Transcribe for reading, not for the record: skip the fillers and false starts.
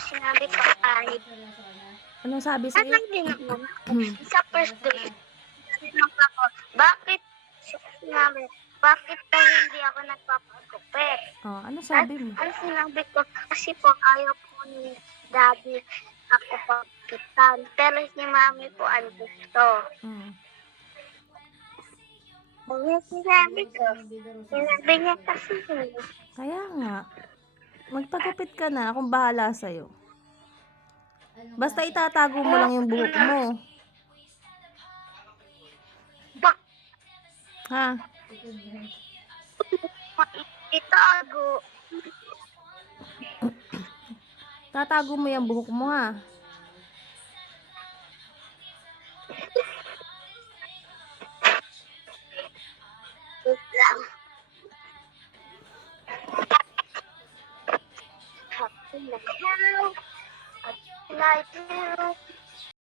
sinabi ko ay, Anong sabi sa'yo? tatay din ako. Sa first day, tinanong ako, bakit, sinabi, bakit daw hindi ako nagpapagupit? Oh, ano At sabi mo? ang sinabi ko, kasi po ayaw po ni daddy ako pagitan. Pero si mami po ang gusto. Mm. Ano sinabi ko? Sinabi niya kasi Kaya nga, magpagupit ka na, akong bahala sa'yo. Basta itatago mo lang yung buhok mo. bak Ha? itago. Tatago mo yung buhok mo, ha? Wait lang. Happy like you.